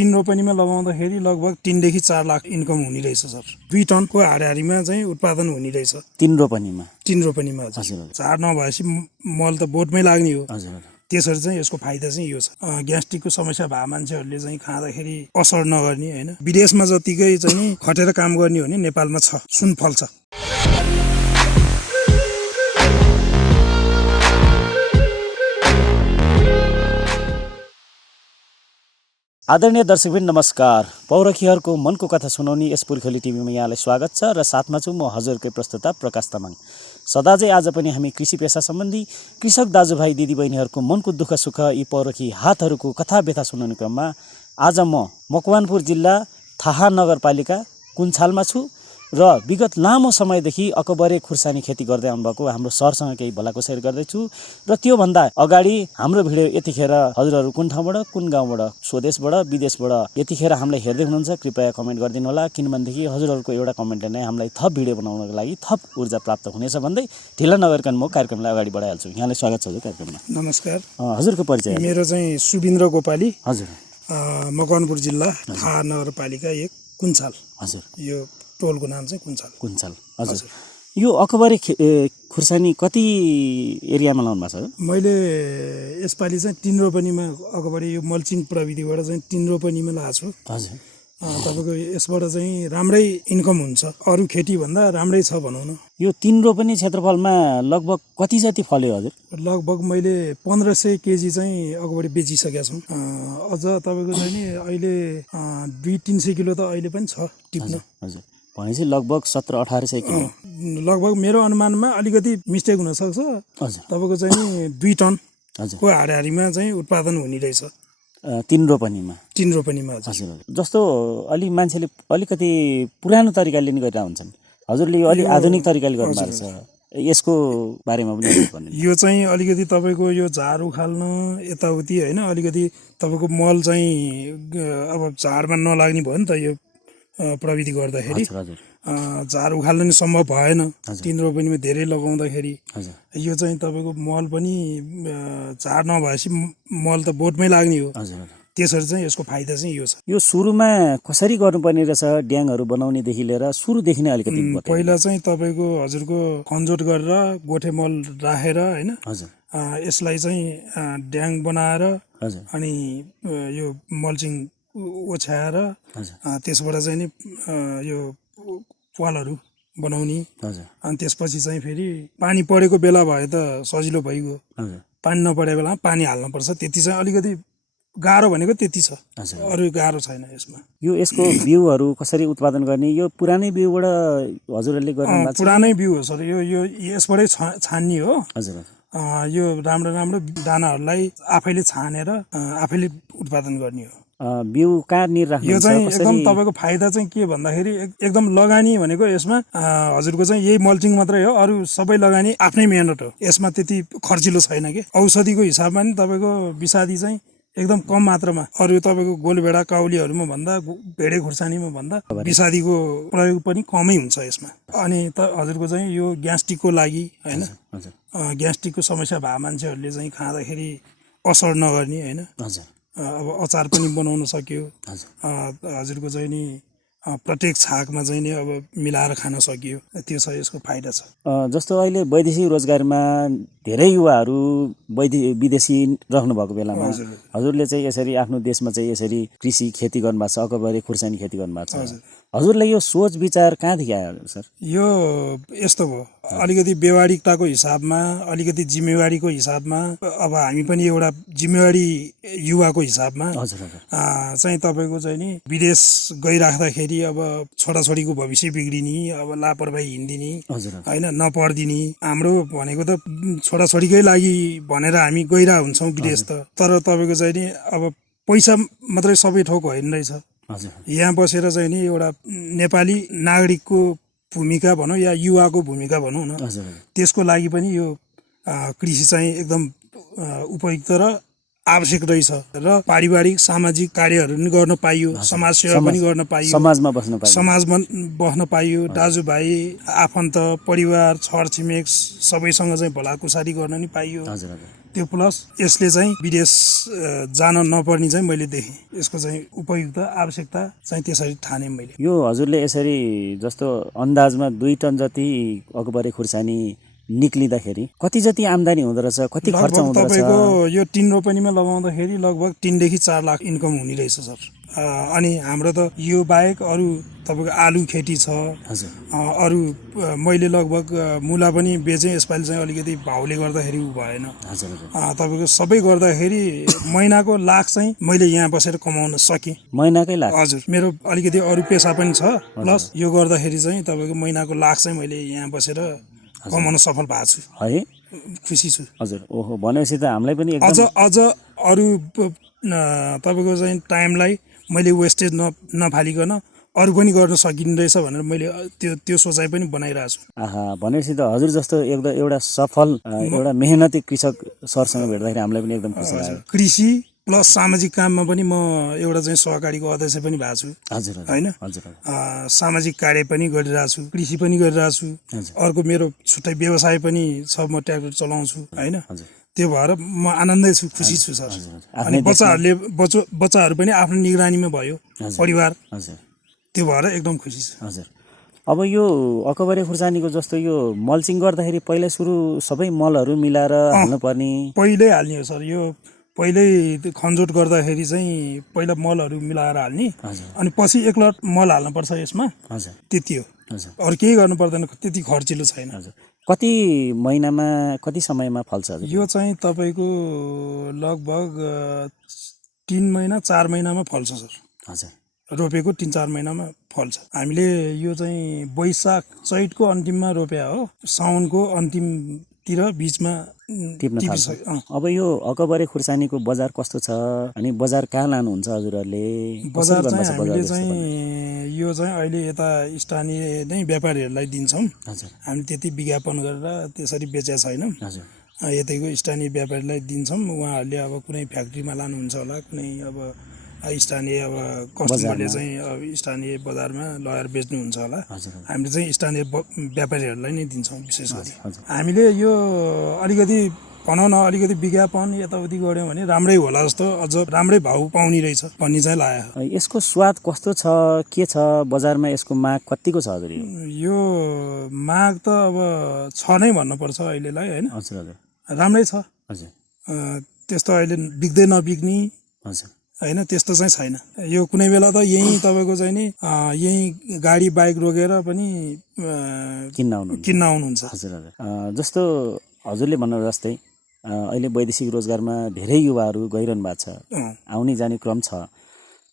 3 रोपनीमा लगाउँदाखेरि लगभग 3 देखि 4 लाख इन्कम हुने रहेछ सर। 2 टनको हाराहारीमा चाहिँ उत्पादन हुने रहेछ 3 रोपनीमा। 3 रोपनीमा हजुर। झार नभएपछि मल त बोटमै लाग्ने हो हजुर। त्यसरी चाहिँ यसको फाइदा चाहिँ यो छ। ग्यास्ट्रिकको समस्या भए मान्छेहरूले चाहिँ खाँदाखेरि असर नगर्ने हैन। विदेशमा जतिकै चाहिँ खटेर काम गर्ने हो भने नेपालमा छ, सुन फल्छ। आदरणीय दर्शकबिन नमस्कार। पौरखीहरूको मनको कथा सुनाउने यस पुर्खौली टिभीमा यहाँलाई स्वागत छ र साथमा छु म हजुरकै प्रस्तुता प्रकाश तामाङ। सदाझै आज पनि हामी कृषि पेसा सम्बन्धी कृषक दाजुभाइ दिदीबहिनीहरूको मनको दुःख सुख यी पौरखी हातहरूको कथा व्यथा सुनाउने क्रममा आज म मकवानपुर जिल्ला थाहा नगरपालिका कुञ्चालमा छु र विगत लामो समयदेखि अकबरे खुर्सानी खेती गर्दै आउनुभएको हाम्रो सरसँग केही भलाकुसार गर्दैछु र त्योभन्दा अगाडि हाम्रो भिडियो यतिखेर हजुरहरू कुन ठाउँबाट कुन गाउँबाट स्वदेशबाट विदेशबाट यतिखेर हामीलाई हेर्दै हुनुहुन्छ कृपया कमेन्ट गरिदिनु होला, किनभनेदेखि हजुरहरूको एउटा कमेन्टले नै हामीलाई थप भिडियो बनाउनको लागि थप ऊर्जा प्राप्त हुनेछ भन्दै ढिला नगरिकन म कार्यक्रमलाई अगाडि बढाइहाल्छु। यहाँलाई स्वागत छ हजुर कार्यक्रममा। नमस्कार। हजुरको परिचय? मेरो चाहिँ सुबिन गोपाली। हजुर। मकवानपुर जिल्ला थाहा नगरपालिका 1 कुञ्चाल। हजुर। यो टोलको नाम चाहिँ कुञ्चाल। कुञ्चाल। हजुर। यो अकबरे खुर्सानी कति एरियामा लाउनु भएको छ? मैले यसपालि चाहिँ 3 रोपनीमा अकबरे यो मल्चिङ प्रविधिबाट चाहिँ 3 रोपनीमा लगाएको छु। हजुर। तपाईँको यसबाट चाहिँ राम्रै इन्कम हुन्छ, अरू खेती भन्दा राम्रै छ भनौँ न। यो 3 रोपनी क्षेत्रफलमा लगभग कति जति फल्यो हजुर? लगभग मैले 1500 केजी चाहिँ अकबरे बेचिसकेका छौँ। अझ तपाईँको चाहिँ नि अहिले 200-300 किलो त अहिले पनि छ टिप्न। हजुर। भनेपछि लगभग 1700-1800 किलो। लगभग मेरो अनुमानमा अलिकति मिस्टेक हुनसक्छ। हजुर। तपाईँको चाहिँ नि 2 टन हजुर को हाराहारीमा चाहिँ उत्पादन हुने रहेछ 3 रोपनीमा। 3 रोपनीमा हजुर। जस्तो अलि मान्छेले अलिकति पुरानो तरिकाले नि गरिरहेका हुन्छन्, हजुरले यो अलि आधुनिक तरिकाले गर्नुभएको छ, यसको बारेमा पनि भन्नु। यो चाहिँ अलिकति तपाईँको यो झार उखाल्न यताउति होइन, अलिकति तपाईँको मल चाहिँ अब झारमा नलाग्ने भयो नि त यो प्रविधि गर्दाखेरि। झार उखाल्न नि सम्भव भएन 3 रोपनीमा धेरै लगाउँदाखेरि। यो चाहिँ तपाईँको मल पनि झार नभएपछि मल त बोटमै लाग्ने हो, त्यसरी चाहिँ यसको फाइदा चाहिँ यो छ। यो सुरुमा कसरी गर्नुपर्ने रहेछ ड्याङहरू बनाउनेदेखि लिएर सुरुदेखि नै अलिकति? पहिला चाहिँ तपाईँको हजुरको खनजोट गरेर गोठे मल राखेर होइन, यसलाई चाहिँ ड्याङ बनाएर अनि यो मल्चिङ ओछ्याएर त्यसबाट चाहिँ नि यो पालहरू बनाउने। अनि त्यसपछि चाहिँ फेरि पानी परेको बेला भए त सजिलो भइगयो, पानी नपरेको बेलामा पानी हाल्नुपर्छ। त्यति चाहिँ अलिकति गाह्रो भनेको त्यति छ, अरू गाह्रो छैन यसमा। यो यसको बिउहरू कसरी उत्पादन गर्ने? यो पुरानै बिउबाट हजुरहरूले गर्नु? पुरानै बिउ हो सर, यो यसबाटै छान्ने हो। हजुर। यो राम्रो राम्रो दानाहरूलाई आफैले छानेर आफैले उत्पादन गर्ने हो। बिउ कहाँ निर्राख्नु? यो चाहिँ एकदम तपाईँको फाइदा चाहिँ के भन्दाखेरि एकदम लगानी भनेको यसमा हजुरको चाहिँ यही मल्चिङ मात्रै हो, अरू सबै लगानी आफ्नै मेहनत हो। यसमा त्यति खर्चिलो छैन कि। औषधिको हिसाबमा नि तपाईँको विषादी चाहिँ एकदम कम मात्रामा, अरू तपाईँको गोलभेडा काउलीहरूमा भन्दा भेडे खुर्सानीमा भन्दा विषादीको प्रयोग पनि कमै हुन्छ यसमा। अनि हजुरको चाहिँ यो ग्यास्ट्रिकको लागि होइन, ग्यास्ट्रिकको समस्या भए मान्छेहरूले चाहिँ खाँदाखेरि असर नगर्ने होइन। अब अचार पनि बनाउन सक्यो हजुरको चाहिँ नि, प्रत्येक छाकमा चाहिँ नि अब मिलाएर खान सकियो, त्यो छ यसको फाइदा छ। जस्तो अहिले वैदेशिक रोजगारीमा धेरै युवाहरू विदेशी रहनु भएको बेलामा हजुरले चाहिँ यसरी आफ्नो देशमा चाहिँ यसरी कृषि खेती गर्नुभएको छ, अकबरे खुर्सानी खेती गर्नुभएको छ, हजुरलाई यो सोच विचार कहाँदेखि आयो सर? यो यस्तो भयो, अलिकति व्यवहारिकताको हिसाबमा, अलिकति जिम्मेवारीको हिसाबमा, अब हामी पनि एउटा जिम्मेवारी युवाको हिसाबमा चाहिँ तपाईँको चाहिँ नि विदेश गइराख्दाखेरि अब छोराछोरीको भविष्य बिग्रिने, अब लापरवाही हिँडिदिने होइन, नपढिदिने। हाम्रो भनेको त छोराछोरीकै लागि भनेर हामी गइरह हुन्छौँ विदेश त, तर तपाईँको चाहिँ नि अब पैसा मात्रै सबै थोक होइन रहेछ। यहाँ बसेर चाहिँ नि एउटा नेपाली नागरिकको भूमिका भनौँ या युवाको भूमिका भनौँ न, त्यसको लागि पनि यो कृषि चाहिँ एकदम उपयुक्त र आवश्यक रहेछ। र पारिवारिक सामाजिक कार्यहरू पनि गर्न पाइयो, समाज सेवा पनि गर्न पाइयो, समाजमा बस्न पाइयो, दाजुभाइ आफन्त परिवार छरछिमेक सबैसँग चाहिँ भलाकुसारी गर्न नि पाइयो। त्यो प्लस यसले चाहिँ विदेश जान नपर्ने चाहिँ मैले देखेँ। यसको चाहिँ उपयुक्त आवश्यकता चाहिँ त्यसरी ठाने मैले। यो हजुरले यसरी जस्तो अन्दाजमा 2 टन जति अकबरे खुर्सानी निक्लिँदाखेरि कति जति आम्दानी हुँदो रहेछ, कति खर्च हुँदो रहेछ? तपाईँको यो 3 रोपनीमा लगाउँदाखेरि लगभग 3 देखि 4 लाख इन्कम हुने रहेछ सर। अनि हाम्रो त यो बाहेक अरू तपाईँको आलु खेती छ, अरू मैले लगभग मुला पनि बेचेँ। यसपालि चाहिँ अलिकति भाउले गर्दाखेरि उ भएन। तपाईँको सबै गर्दाखेरि महिनाको लाख चाहिँ मैले यहाँ बसेर कमाउन सकेँ। महिनाकै लाख? हजुर, मेरो अलिकति अरू पेसा पनि छ, प्लस यो गर्दाखेरि चाहिँ तपाईँको महिनाको लाख चाहिँ मैले यहाँ बसेर कमाउन सफल भएको छु है। खुसी छु हजुर। ओहो, भनेपछि त हामीलाई पनि अझ अरू तपाईँको चाहिँ टाइमलाई मैले वेस्टेज नफालिकन अरू पनि गर्न सकिने रहेछ भनेर मैले त्यो सोचाइ पनि बनाइरहेको छु। भनेपछि त हजुर जस्तो एउटा सफल एउटा मेहनती कृषक सरसँग भेट्दाखेरि हामीलाई पनि एकदम खुसी लाग्यो। कृषि प्लस सामाजिक काममा पनि म एउटा चाहिँ सहकारीको अध्यक्ष पनि भएको छु। हजुर होइन, सामाजिक कार्य पनि गरिरहेको छु, कृषि पनि गरिरहेको छु। अर्को मेरो छुट्टै व्यवसाय पनि छ, म ट्र्याक्टर चलाउँछु। होइन, त्यो भएर म आनन्दै छु, खुसी छु सर। अनि बच्चाहरू पनि आफ्नो निगरानीमा भयो, परिवार, त्यो भएर एकदम खुसी छु। हजुर। अब यो अकबरे खुर्सानीको जस्तो यो मल्चिङ गर्दाखेरि पहिला सुरु सबै मलहरू मिलाएर हाल्नुपर्ने? पहिल्यै हाल्ने हो सर। यो पहिल्यै खनजोट गर्दाखेरि चाहिँ पहिला मलहरू मिलाएर हाल्ने, अनि पछि 1 लट मल हाल्नुपर्छ यसमा। त्यति हो, अरू केही गर्नु पर्दैन, त्यति खर्चिलो छैन। कति महिनामा कति समयमा फल्छ? यो चाहिँ तपाईँको लगभग 3 महिना 4 महिनामा फल्छ सर। हजुर, रोपेको 3-4 महिनामा फल्छ। हामीले यो चाहिँ वैशाख चैतको अन्तिममा रोप्या हो, साउनको अन्तिमतिर बिचमा टिप्न थाल्छ। अब यो अकबरे खुर्सानीको बजार कस्तो छ अनि बजार कहाँ लानुहुन्छ हजुरहरूले? बजार चाहिँ हामीले चाहिँ यो चाहिँ अहिले यता स्थानीय नै व्यापारीहरूलाई दिन्छौँ। हामी त्यति विज्ञापन गरेर त्यसरी बेचेका छैनौँ। यतैको स्थानीय व्यापारीलाई दिन्छौँ। उहाँहरूले अब कुनै फ्याक्ट्रीमा लानुहुन्छ होला, कुनै अब स्थानीय अब कस्टमरले चाहिँ अब स्थानीय बजारमा लगेर बेच्नुहुन्छ होला। हामीले चाहिँ स्थानीय व्यापारीहरूलाई नै दिन्छौँ विशेष गरी। हामीले यो अलिकति भनौँ न, अलिकति विज्ञापन यताउति गऱ्यौँ भने राम्रै होला जस्तो, अझ राम्रै भाउ पाउने रहेछ भन्ने चाहिँ लाग्यो। यसको स्वाद कस्तो छ, के छ बजारमा? यसको माग कतिको छ हजुर? यो माग त अब छ नै भन्नुपर्छ अहिलेलाई। होइन, हजुर हजुर, राम्रै छ। हजुर, त्यस्तो अहिले बिक्दै नबिक्ने होइन, त्यस्तो चाहिँ छैन। यो कुनै बेला त यहीँ तपाईँको चाहिँ नि यहीँ गाडी बाइक रोकेर पनि किन्न आउनुहुन्छ। हजुर हजुर। जस्तो हजुरले भन्नु जस्तै अहिले वैदेशिक रोजगारमा धेरै युवाहरू गइरहनु भएको छ, आउने जाने क्रम छ।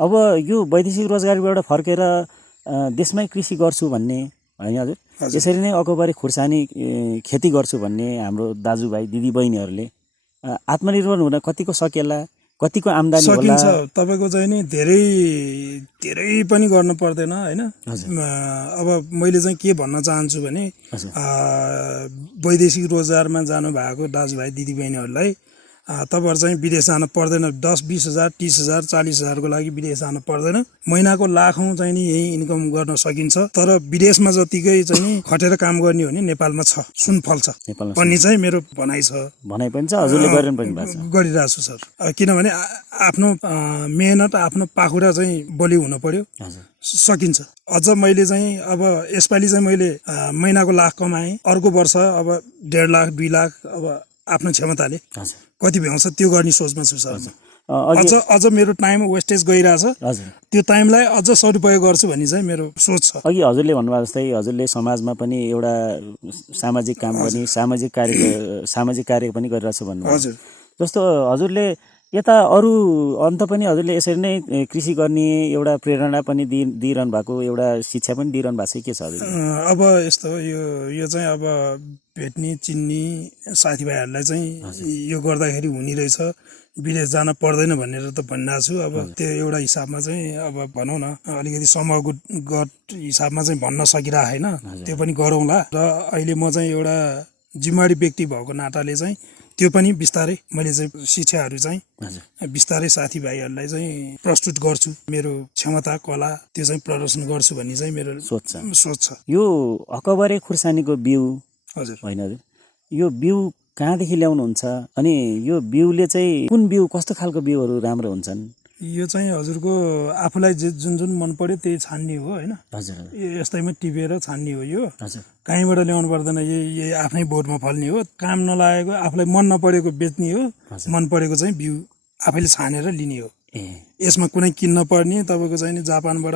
अब यो वैदेशिक रोजगारबाट फर्केर देशमै कृषि गर्छु भन्ने होइन हजुर, यसरी नै अकबरे खुर्सानी खेती गर्छु भन्ने हाम्रो दाजुभाइ दिदीबहिनीहरूले आत्मनिर्भर हुन कतिको सकेला, कतिको आम्दानी होला? सकिन्छ। तपाईँको चाहिँ नि धेरै पनि गर्न पर्दैन। होइन, अब मैले चाहिँ के भन्न चाहन्छु भने वैदेशिक रोजगारमा जानुभएको दाजुभाइ दिदीबहिनीहरूलाई तपाईँहरू चाहिँ विदेश जान पर्दैन। 10-20 हजार 30 हजार 40 हजारको लागि विदेश जान पर्दैन। महिनाको लाखौँ चाहिँ नि यही इन्कम गर्न सकिन्छ। तर विदेशमा जतिकै चाहिँ नि खटेर काम गर्ने हो भने नेपालमा छ, सुन फल्छ भन्ने चाहिँ मेरो भनाइ छ। भनाइ पनि छ, हजुरले गरिरहेको छु सर। किनभने आफ्नो मेहनत, आफ्नो पाखुरा चाहिँ बलियो हुनु पर्यो, सकिन्छ। अझ मैले चाहिँ अब यसपालि चाहिँ मैले महिनाको लाख कमाएँ, अर्को वर्ष अब 1.5 लाख 2 लाख अब आफ्नो क्षमताले कति भ्याउँछ त्यो गर्ने सोचमा छु सर। अझ मेरो टाइम वेस्टेज गइरहेछ, त्यो टाइमलाई अझ सदुपयोग गर्छु भन्ने चाहिँ मेरो सोच छ। अघि हजुरले भन्नुभयो जस्तै हजुरले समाजमा पनि एउटा सामाजिक काम पनि सामाजिक कार्य पनि गरिरहेछ भन्नुभयो। जस्तो हजुरले यता अरू अन्त पनि हजुरले यसरी नै कृषि गर्ने एउटा प्रेरणा पनि दिइरहनु भएको, एउटा शिक्षा पनि दिइरहनु भएको छ, के छ हजुर? अब यस्तो हो, यो चाहिँ अब भेट्ने चिन्ने साथीभाइहरूलाई चाहिँ यो गर्दाखेरि हुने रहेछ, विदेश जान पर्दैन भनेर त भनिरहेको छु। अब त्यो एउटा हिसाबमा चाहिँ अब भनौँ न, अलिकति समूहगत हिसाबमा चाहिँ भन्न सकिरहेको होइन, त्यो पनि गरौँला। र अहिले म चाहिँ एउटा जिम्मेवारी व्यक्ति भएको नाताले चाहिँ त्यो पनि बिस्तारै मैले चाहिँ शिक्षाहरू चाहिँ बिस्तारै साथीभाइहरूलाई चाहिँ प्रस्तुत गर्छु। मेरो क्षमता कला त्यो चाहिँ प्रदर्शन गर्छु भन्ने चाहिँ मेरो सोच छ। यो अकबरे खुर्सानीको बिउ हजुर होइन हजुर, यो बिउ कहाँदेखि ल्याउनुहुन्छ अनि यो बिउले चाहिँ कुन बिउ कस्तो खालको बिउहरू राम्रो हुन्छन्? यो चाहिँ हजुरको आफूलाई जुन जुन मन पर्यो त्यही छान्ने हो होइन। हजुर यस्तैमा टिपेर छान्ने हो। यो हजुर कहीँबाट ल्याउनु पर्दैन, यही आफ्नै बोटमा फल्ने हो। काम नलागेको आफूलाई मन नपरेको बेच्ने हो, मन परेको चाहिँ बिउ आफैले छानेर लिने हो। यसमा कुनै किन्न पर्ने तपाईँको चाहिँ नि जापानबाट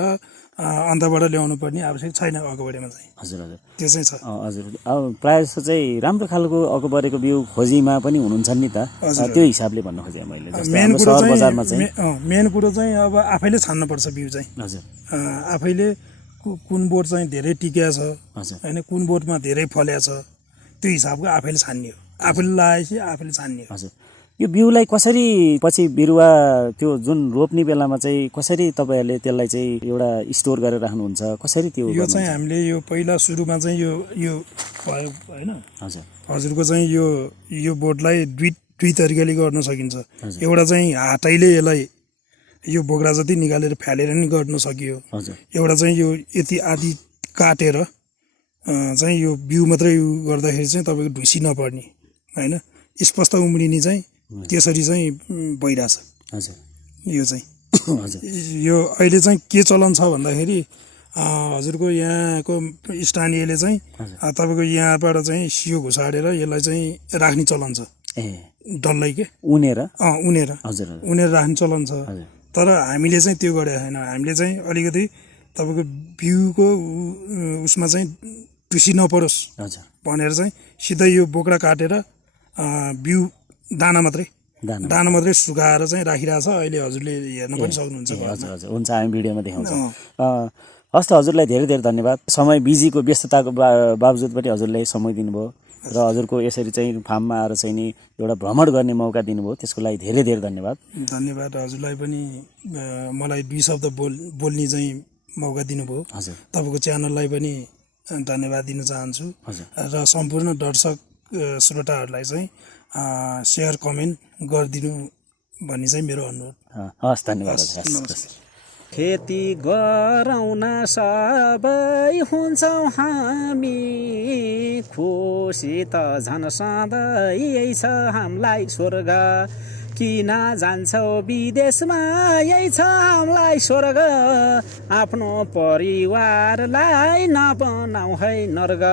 अन्तबाट ल्याउनु पर्ने आवश्यक छैन अकबरेमा चाहिँ। हजुर हजुर त्यो चाहिँ छ। हजुर अब प्रायः जस्तो चाहिँ राम्रो खालको अकबरेको बिउ खोजीमा पनि हुनुहुन्छ नि त, त्यो हिसाबले भन्नु खोजेँ मैले। मेन कुरो चाहिँ मेन कुरो चाहिँ अब आफैले छान्नुपर्छ बिउ चाहिँ। हजुर आफैले कुन बोट चाहिँ धेरै टिकेको छ होइन, कुन बोटमा धेरै फलेको छ, त्यो हिसाबको आफैले छान्ने हो। आफूले लगाएपछि आफूले छान्ने हो। हजुर यो बिउलाई कसरी पछि बिरुवा त्यो जुन रोप्ने बेलामा चाहिँ कसरी तपाईँहरूले त्यसलाई चाहिँ एउटा स्टोर गरेर राख्नुहुन्छ, कसरी त्यो? यो चाहिँ हामीले यो पहिला सुरुमा चाहिँ यो भयो होइन। हजुर हजुरको चाहिँ यो बोटलाई दुई तरिकाले गर्न सकिन्छ। एउटा चाहिँ हातैले यसलाई यो बोक्रा जति निकालेर फ्यालेर नि गर्न सकियो। एउटा चाहिँ यो यति आदि काटेर चाहिँ यो बिउ मात्रै गर्दाखेरि चाहिँ तपाईँको ढुसी नपर्ने होइन, स्पष्ट उम्रिने चाहिँ त्यसरी चाहिँ भइरहेछ। हजुर यो चाहिँ हजुर यो अहिले चाहिँ के चलन छ भन्दाखेरि हजुरको यहाँको स्थानीयले चाहिँ तपाईँको यहाँबाट चाहिँ सियो घुसाडेर यसलाई चाहिँ राख्ने चलन छ। डल्लै के उनेर उनेर राख्ने चलन छ। तर हामीले चाहिँ त्यो गरेको छैन। हामीले चाहिँ अलिकति तपाईँको बिउको उसमा चाहिँ टुसी नपरोस् भनेर चाहिँ सिधै यो बोक्रा काटेर बिउ दाना मात्रै सुकाएर चाहिँ राखिरहेछ। अहिले हजुरले हेर्न पनि सक्नुहुन्छ। हजुर हजुर हुन्छ, हामी भिडियोमा देखाउँछौँ। हस् त, हजुरलाई धेरै धेरै धन्यवाद। समय बिजीको व्यस्तताको बावजुद पनि हजुरले समय दिनुभयो र हजुरको यसरी चाहिँ फार्ममा आएर चाहिँ नि एउटा भ्रमण गर्ने मौका दिनुभयो, त्यसको लागि धेरै धेरै धन्यवाद। धन्यवाद हजुरलाई पनि मलाई 2 शब्द बोल्ने चाहिँ मौका दिनुभयो। हजुर तपाईँको च्यानललाई पनि धन्यवाद दिन चाहन्छु र सम्पूर्ण दर्शक श्रोताहरूलाई चाहिँ सेयर कमेन्ट गरिदिनु भन्ने चाहिँ मेरो अनुरोध। हस् धन्यवाद। खेती गरौँ सबै हुन्छौँ हामी खुसी त झन् सधैँ छ हामीलाई स्वर्ग, किन जान्छौ विदेशमा यही छ हामीलाई स्वर्ग, आफ्नो परिवारलाई नबनाऊ है नर्ग।